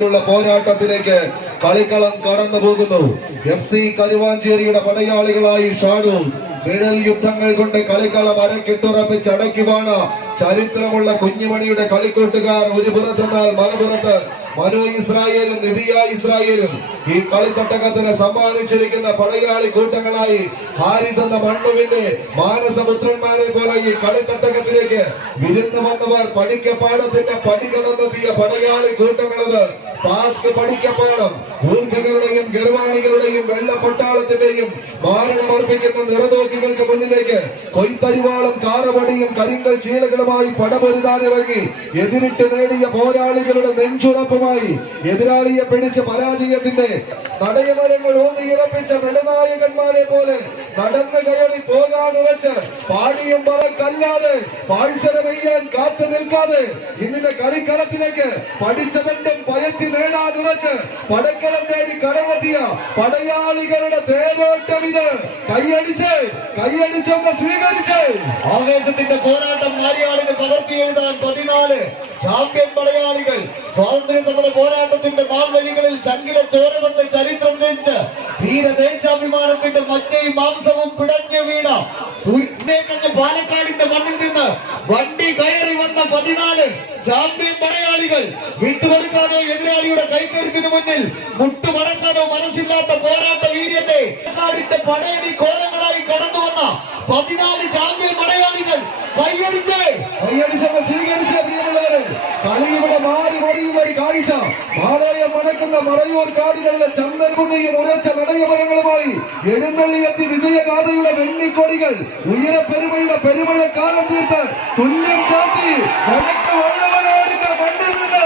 പോരാട്ടത്തിലേക്ക് കളിക്കളം കടന്നു പോകുന്നു. FC കരുവാഞ്ചേരിയുടെ പടയാളികളായി shadows നിഴൽ യുദ്ധങ്ങൾ കൊണ്ട് കളിക്കളം അരക്കിട്ടുറപ്പിച്ച് അടയ്ക്കുവാണ് ചരിത്രമുള്ള കുഞ്ഞുമണിയുടെ കളിക്കൂട്ടുകാർ. ഒരു പുറത്തെന്നാൽ മറുപുറത്ത് മനു ഇസ്രായേലും നിധിയ ഇസ്രായേലും ഈ കളിത്തട്ടകത്തിന് സമ്മാനിച്ചിരിക്കുന്ന പടയാളി കൂട്ടങ്ങളായി ഹാരിസ് എന്ന മണ്ണുവിന്റെ മാനസപുത്രന്മാരെ പോലെ ഈ കളിത്തട്ടകത്തിലേക്ക് വിരുന്ന് വന്നവർ പഠിക്കപ്പാടത്തിന്റെ പടി കടന്നെത്തിയ പടയാളി കൂട്ടങ്ങളത് പാസ്ക് പഠിക്കപ്പാടം ഊർജകളുടെയും ഗർവാണികളുടെയും വെള്ളപ്പട്ടാളത്തിന്റെയും മാരണമർപ്പിക്കുന്ന നിറതോക്കികൾക്ക് മുന്നിലേക്ക് കൊയ്ത്തരിവാളും കാറവടിയും കരിങ്കൽ ചീളുകളുമായി പടപൊരുതാനിറങ്ങി എതിരിട്ട് നേടിയ പോരാളികളുടെ നെഞ്ചുറപ്പുമായി എതിരാളിയെ പിടിച്ച് പരാജയത്തിന്റെ തടയമരങ്ങൾ ഊന്നിയിറപ്പിച്ച നെടുനായകന്മാരെ പോലെ നടന്നു കയറി പോകാനുറച്ച് പാടിയും പറക്കല്ലാതെ പാഴ്സര പെയ്യാൻ കാത്തു നിൽക്കാതെ ഇന്നിന്റെ കളിക്കളത്തിലേക്ക് പഠിച്ചതെന്തും പയറ്റി നേടാനുറച്ച് പടക്കളം തേടി കടമെത്തിയ പടയാളികളുടെ തേരോട്ടം ഇത്. കൈയടിച്ചൊന്ന് സ്വീകരിച്ച് ആവേശത്തിന്റെ പോരാട്ടം മാരിയാടിന് പകർത്തി എഴുതാൻ 14 ചാമ്പ്യൻ പടയാളികൾ സ്വാതന്ത്ര്യ സമര പോരാട്ടത്തിന്റെ നാൾവഴികളിൽ ചങ്കിലെ ചോര കൊണ്ട് ചരിത്രം രചിച്ച് ധീരദേശാഭിമാനത്തിന്റെ മറ്റേയും മാംസവും പിടഞ്ഞു വീണ സൂര്യനെ പാലക്കാടിന്റെ മണ്ണിൽ നിന്ന് വണ്ടി കയറി വന്ന 14 ചാമ്പ്യൻ പടയാളികൾ വിട്ടുകൊടുക്കാനോ എതിരാളിയുടെ കൈക്കരുത്തിന് മുന്നിൽ മുട്ടുമടക്കാനോ മനസ്സില്ലാത്ത പോരാട്ട വീര്യത്തെ പടയണി കോലങ്ങളായി കടന്നു വന്ന 14 ചാമ്പ്യൻ പടയാളികൾ കൈയടിച്ചെന്ന് സ്വീകരിച്ച പ്രിയമുള്ളവരെ, കളി ഇവിടെ മാറി മറിയുന്ന ഒരു കാഴ്ച. പാളയം മണക്കുന്ന മറയൂർ കാടുകളിലെ ചന്ദനഭൂമിയും ഉറച്ച നടയമരങ്ങളുമായി എഴുന്നള്ളിയെത്തി വിജയഗാഥയുടെ വെണ്ണിക്കൊടികൾ ഉയരപ്പെരുമയുടെ പെരുമഴ കാലം തീർത്ത് തുല്യം ചാത്തി കണക്ക് വള്ളവനാടിന്റെ മണ്ണിൽ നിന്ന്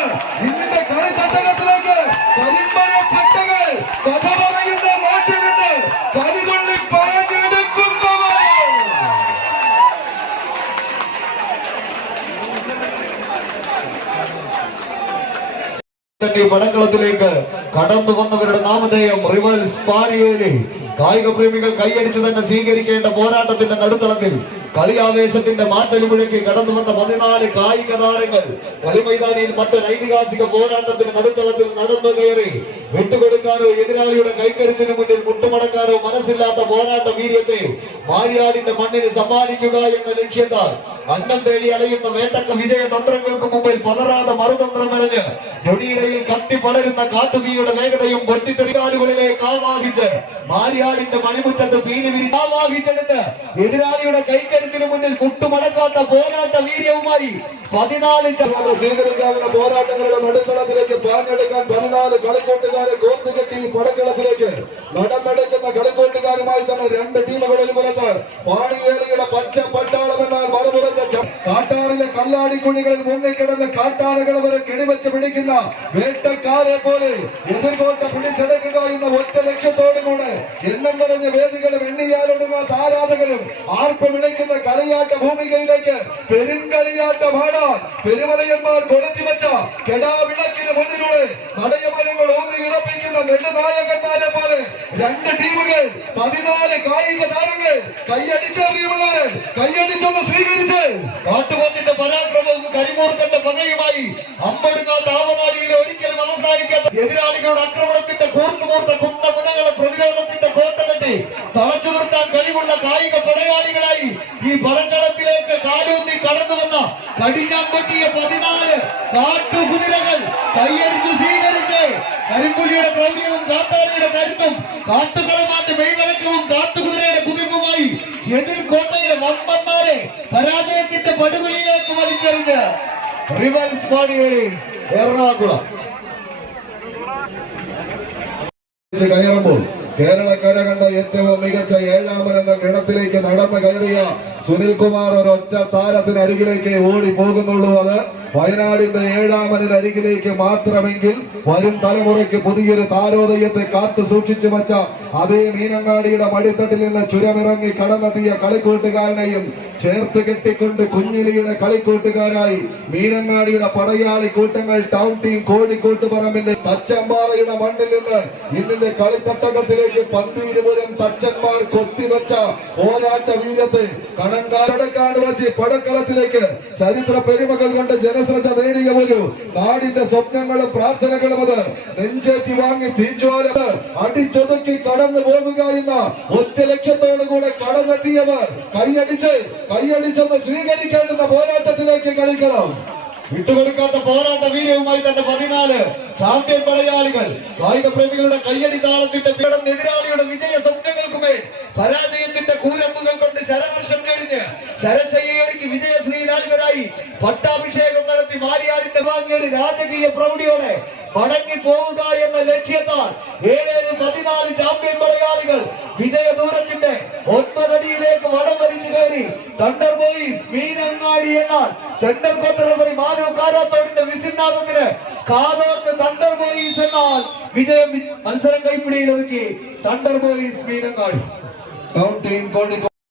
ഇന്നിന്റെ കളിത്തട്ടകത്തിലേക്ക് കരിമ്പന പട്ടകൾ കഥ പറയുന്ന നാട്ടിൽ നിന്ന് കരികൊള്ളി പാഞ്ഞെടുക്കുന്നവർ പടക്കളത്തിലേക്ക് കടന്നു വന്നവരുടെ നാമധേയം റിവൽസ് പാരിയേലി. കായിക പ്രേമികൾ കൈയടിച്ചു തന്നെ സ്വീകരിക്കേണ്ട പോരാട്ടത്തിന്റെ നടുത്തളത്തിൽ കളിയാവേശത്തിന്റെ മാറ്റൽ മുഴക്കി കടന്നു വന്ന 14 കായിക താരങ്ങൾ കളിമൈതാനിയിൽ മറ്റൊരു ഐതിഹാസിക പോരാട്ടത്തിന് നടുത്തളത്തിൽ നടന്നു കയറി വിട്ടുകൊടുക്കാനോ എതിരാളിയുടെ കൈക്കരുത്തിന് മുന്നിൽ മുട്ടുമടക്കാനോ മനസ്സില്ലാത്ത പോരാട്ട വീര്യത്തെ മാരിയാടിന്റെ മണ്ണിന് സമ്മാനിക്കുക എന്ന ലക്ഷ്യത്താൽ അന്നം തേടി അലയുന്ന വേട്ടക്ക വിജയതന്ത്രങ്ങൾക്ക് മുമ്പിൽ പതറാതെ മറുതന്ത്രം മെനഞ്ഞ് ഞൊടിയിടയിൽ കത്തിപ്പടരുന്ന കാട്ടുതീയുടെ വേഗതയും പൊട്ടിത്തെറികാലുകളിലേക്ക് ആവാഹിച്ച് മാരിയാടിന്റെ മണിമുറ്റത്ത് പീനി വിരിച്ച് ആവാഹിച്ചെടുത്ത് എതിരാളിയുടെ കൈക്കരുത്തിന് മുന്നിൽ മുട്ടുമടക്കാത്ത പോരാട്ട വീര്യവുമായി 14 സ്വീകരിക്കാവുന്ന പോരാട്ടങ്ങളുടെ നടുത്തളത്തിലേക്ക് പാഞ്ഞെടുക്കാൻ 14 കളിക്കൂട്ടുകാരെ കോർത്തുകെട്ടി പടക്കളത്തിലേക്ക് നടന്നെടുക്കുന്ന കളിക്കൂട്ടുകാരുമായി തന്നെ 2 ടീമുകളിൽ പുറത്ത് പാണിയേലിയുടെ പച്ച പട്ടാളം എന്നാൽ മറുപുറത്ത് കാട്ടാറിലെ കല്ലാടിക്കുഴികളിൽ മുങ്ങിക്കിടന്ന് കാട്ടാനകൾ വരെ കിണിവെച്ച് പിടിക്കുന്ന വേട്ടക്കാരെ പോലെ എതിർകോട്ട പിടിച്ചെടുക്കുക എന്ന ഒറ്റ ലക്ഷ്യത്തോടുകൂടെ എണ്ണം പറഞ്ഞ വേദികളും എണ്ണിയാലൊടുങ്ങാത്ത ആരാധകരും ആർപ്പ് വിളിക്കുന്ന കളിയാട്ട ഭൂമികയിലേക്ക് പെരുങ്കളിയാട്ടമാണ് പെരുമലയന്മാർ കൊളുത്തിവെച്ച കെടാവിളക്കിന് മുന്നിലൂടെ നടയമരങ്ങൾ ഊന്നി ഉറപ്പിക്കുന്ന നെടുനായകന്മാരെ പോലെ 2 ടീമുകൾ 14 കായിക താരങ്ങൾ കൈയടിച്ചൊന്ന് സ്വീകരിച്ച് കാട്ടുപോത്തിന്റെ പരാക്രമവും കരിമൂർക്കന്റെ പകയുമായി അമ്പടുങ്ങാത്ത ആവനാടിയിലെ ഒരിക്കലും അവസാനിക്കാത്ത എതിരാളികളുടെ ആക്രമണത്തിന്റെ കൂർത്തുമൂർത്ത കുന്നമുനകളെ പ്രതിരോധത്തിന്റെ കോട്ട കെട്ടി തളച്ചു നിർത്താൻ കഴിവുള്ള കായിക പടയാളികളായി ഈ പടക്കളത്തിലേക്ക് കാലൂന്നി കടന്നു വന്ന കടിഞ്ഞാൻപൊട്ടിയ 14 കാട്ടുകുതിരകൾ കൈയടിച്ച് സ്വീകരിച്ച് കരിമ്പുലിയുടെ ക്രൗര്യവും കാട്ടാളിയുടെ കരുത്തും കാട്ടുകളമാന്റെ മെയ്വഴക്കവും കാട്ടുകുതിരയുടെ കുതിപ്പുമായി എതിർ കോട്ടയിലെ വമ്പന്മാരെ പരാജയത്തിന്റെ പടുകുഴിയിലേക്ക് വലിച്ചെറിഞ്ഞ് റിവൽസ് പാടിയേലി എറണാകുളം കയറുമ്പോൾ കേരളക്കര കണ്ട ഏറ്റവും മികച്ച 7ാമൻ എന്ന ഗണത്തിലേക്ക് നടന്നു കയറിയ സുനിൽകുമാർ ഒരൊറ്റ താരത്തിനരികിലേക്ക് ഓടി പോകുന്നുള്ളൂ. അത് വയനാടിന്റെ 7ാമനിന് അരികിലേക്ക് മാത്രമെങ്കിൽ വരും തലമുറയ്ക്ക് പുതിയൊരു താരോദയത്തെ കാത്തു സൂക്ഷിച്ചു വച്ച അതേ മീനങ്ങാടിയുടെ മടിത്തട്ടിൽ നിന്ന് ചുരമിറങ്ങി കടന്നെത്തിയ കളിക്കൂട്ടുകാരനെയും ചേർത്ത് കെട്ടിക്കൊണ്ട് കുഞ്ഞിലിയുടെ കളിക്കൂട്ടുകാരായി മീനങ്ങാടിയുടെ പടയാളി കൂട്ടങ്ങൾ ടൗൺ ടീം കോഴിക്കോട്ട് പറമ്പിന്റെ തച്ചമ്പാറയുടെ മണ്ണിൽ നിന്ന് ഇന്നിന്റെ കളിത്തട്ടകത്തിലേക്ക് പന്തീരുപുരം തച്ചന്മാർ കൊത്തിവെച്ച പോരാട്ട വീരത്തെ മണങ്കാലടക്കാട് വച്ച് പടക്കളത്തിലേക്ക് ചരിത്ര പെരുമകൾ കൊണ്ട് ജനശ്രദ്ധ നേടിയ ഒരു നാടിന്റെ സ്വപ്നങ്ങളും പ്രാർത്ഥനകളും അത് നെഞ്ചേറ്റി വാങ്ങി തീജ്വാലത് അടിച്ചൊതുക്കി കടന്നു പോകുക എന്ന ഒറ്റ ലക്ഷ്യത്തോടു കൂടെ കടന്നെത്തിയവർ കൈയടിച്ചെന്ന് സ്വീകരിക്കേണ്ടുന്ന പോരാട്ടത്തിലേക്ക് കളിക്കണം. വിട്ടുകൊടുക്കാത്ത പോരാട്ട വീര്യവുമായി തന്നെ 14 ചാമ്പ്യൻ പടയാളികൾ കായിക പ്രേമികളുടെ കയ്യടി താളത്തിന്റെ പീഡം എതിരാളിയുടെ വിജയ സ്വപ്നങ്ങൾക്കുമേ പരാജയത്തിന്റെ കൂരമ്പുകൾ കൊണ്ട് ശരവർഷം കഴിഞ്ഞ് ശരശയ്യക്ക് വിജയശ്രീലാളിതരായി പട്ടാഭിഷേകം നടത്തി മാരിയാടിന്റെ വാങ്ങിയ ഒരു രാജകീയ പ്രൗഢിയോടെ മടങ്ങി പോവുക എന്ന ലക്ഷ്യത്താൽ 14 ചാമ്പ്യൻ പടയാളികൾ വിജയ ദൂരത്തിന്റെ 9 അടിയിലേക്ക് വടം വലിച്ചു കയറി തണ്ടർ ബോയ്സ് മീനങ്ങാടി എന്നാൽ സെന്റർ കോർട്ടർ മാനോ കാരാത്തോടിന്റെ വിസിനാഥത്തിന് കാതോർത്ത് തണ്ടർ ബോയ്സ് എന്നാൽ വിജയം മത്സരം കൈപ്പിടിയിൽ ഒതുക്കി തണ്ടർ ബോയ്സ് മീനങ്ങാടി.